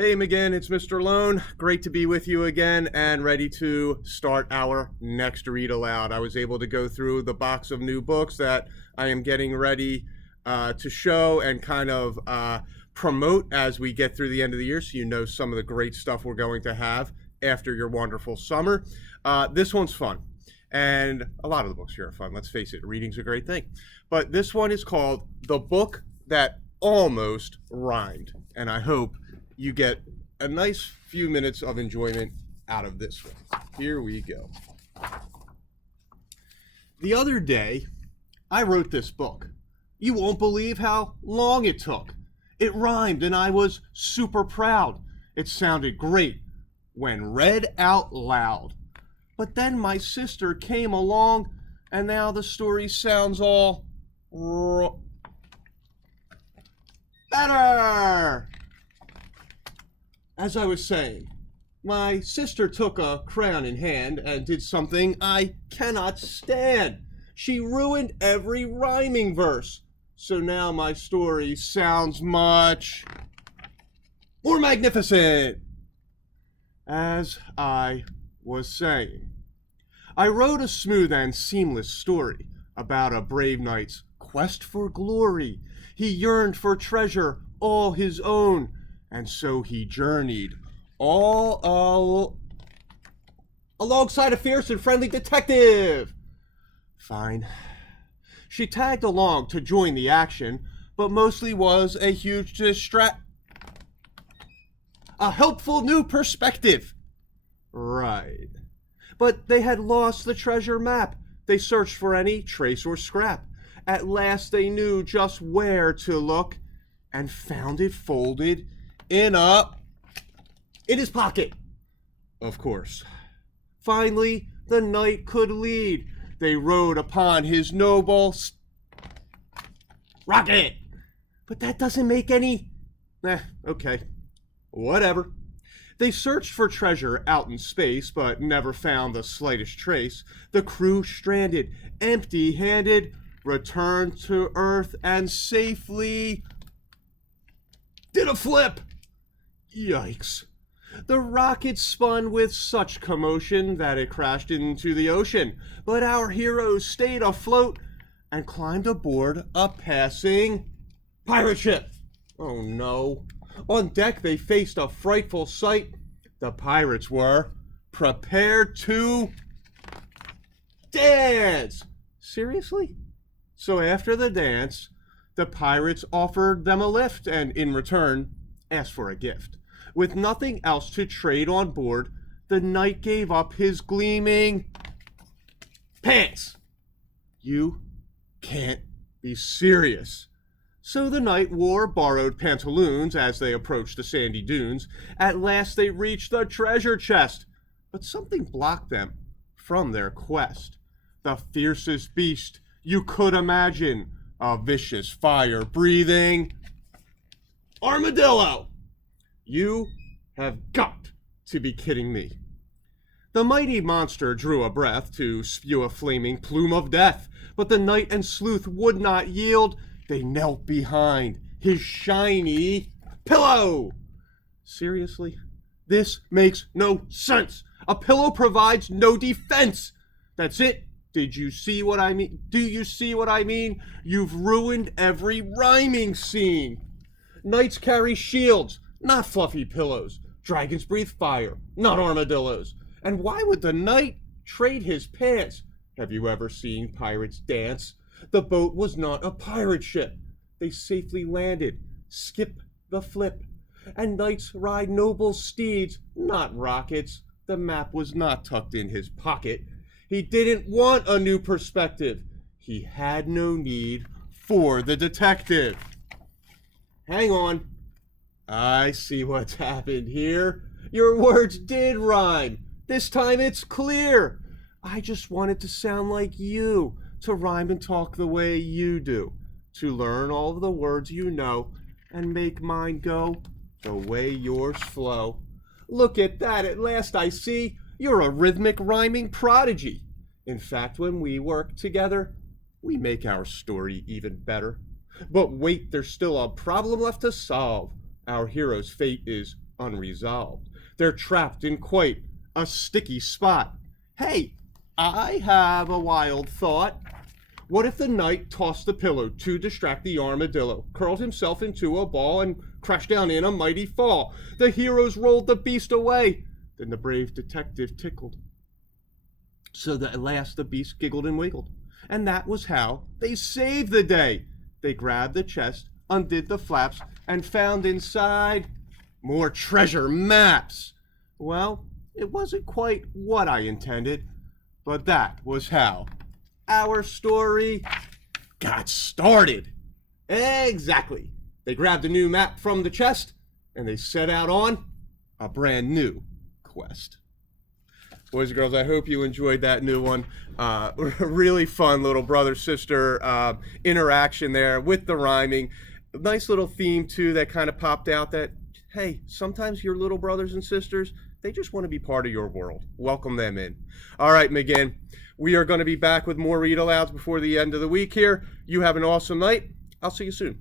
Hey again, it's Mr. Lohn. Great to be with you again and ready to start our next read aloud. I was able to go through the box of new books that I am getting ready to show and kind of promote as we get through the end of the year, so you know some of the great stuff we're going to have after your wonderful summer. This one's fun, and a lot of the books here are fun. Let's face it, reading's a great thing. But this one is called The Book That Almost Rhymed, and I hope you get a nice few minutes of enjoyment out of this one. Here we go. The other day, I wrote this book. You won't believe how long it took. It rhymed and I was super proud. It sounded great when read out loud. But then my sister came along and now the story sounds all better. As I was saying, my sister took a crayon in hand and did something I cannot stand. She ruined every rhyming verse. So now my story sounds much more magnificent. As I was saying, I wrote a smooth and seamless story about a brave knight's quest for glory. He yearned for treasure all his own, and so he journeyed alongside a fierce and friendly detective. Fine. She tagged along to join the action, but mostly was a huge a helpful new perspective. Right. But they had lost the treasure map. They searched for any trace or scrap. At last they knew just where to look and found it folded in his pocket. Of course. Finally, the knight could lead. They rode upon his noble rocket. But that doesn't make any... okay. Whatever. They searched for treasure out in space, but never found the slightest trace. The crew stranded, empty-handed, returned to Earth and safely did a flip. Yikes. The rocket spun with such commotion that it crashed into the ocean, but our heroes stayed afloat and climbed aboard a passing pirate ship. Oh no. On deck they faced a frightful sight. The pirates were prepared to dance. Seriously? So after the dance, the pirates offered them a lift and in return asked for a gift. With nothing else to trade on board, the knight gave up his gleaming pants. You can't be serious. So the knight wore borrowed pantaloons as they approached the sandy dunes. At last they reached the treasure chest, but something blocked them from their quest. The fiercest beast you could imagine, a vicious fire-breathing armadillo. You have got to be kidding me. The mighty monster drew a breath to spew a flaming plume of death, but the knight and sleuth would not yield. They knelt behind his shiny pillow. Seriously? This makes no sense. A pillow provides no defense. That's it. Did you see what I mean? Do you see what I mean? You've ruined every rhyming scene. Knights carry shields, not fluffy pillows. Dragons breathe fire, not armadillos. And why would the knight trade his pants? Have you ever seen pirates dance? The boat was not a pirate ship. They safely landed. Skip the flip. And knights ride noble steeds, not rockets. The map was not tucked in his pocket. He didn't want a new perspective. He had no need for the detective. Hang on. I see what's happened here. Your words did rhyme. This time it's clear. I just wanted to sound like you, to rhyme and talk the way you do, to learn all of the words you know and make mine go the way yours flow. Look at that, at last I see you're a rhythmic rhyming prodigy. In fact, when we work together, we make our story even better. But wait, there's still a problem left to solve. Our hero's fate is unresolved. They're trapped in quite a sticky spot. Hey, I have a wild thought. What if the knight tossed the pillow to distract the armadillo, curled himself into a ball, and crashed down in a mighty fall? The heroes rolled the beast away. Then the brave detective tickled. So that at last the beast giggled and wiggled. And that was how they saved the day. They grabbed the chest, undid the flaps, and found inside more treasure maps. Well, it wasn't quite what I intended, but that was how our story got started. Exactly. They grabbed a new map from the chest, and they set out on a brand new quest. Boys and girls, I hope you enjoyed that new one. Really fun little brother-sister interaction there with the rhyming. Nice little theme, too, that kind of popped out that, hey, sometimes your little brothers and sisters, they just want to be part of your world. Welcome them in. All right, McGinn, we are going to be back with more read-alouds before the end of the week here. You have an awesome night. I'll see you soon.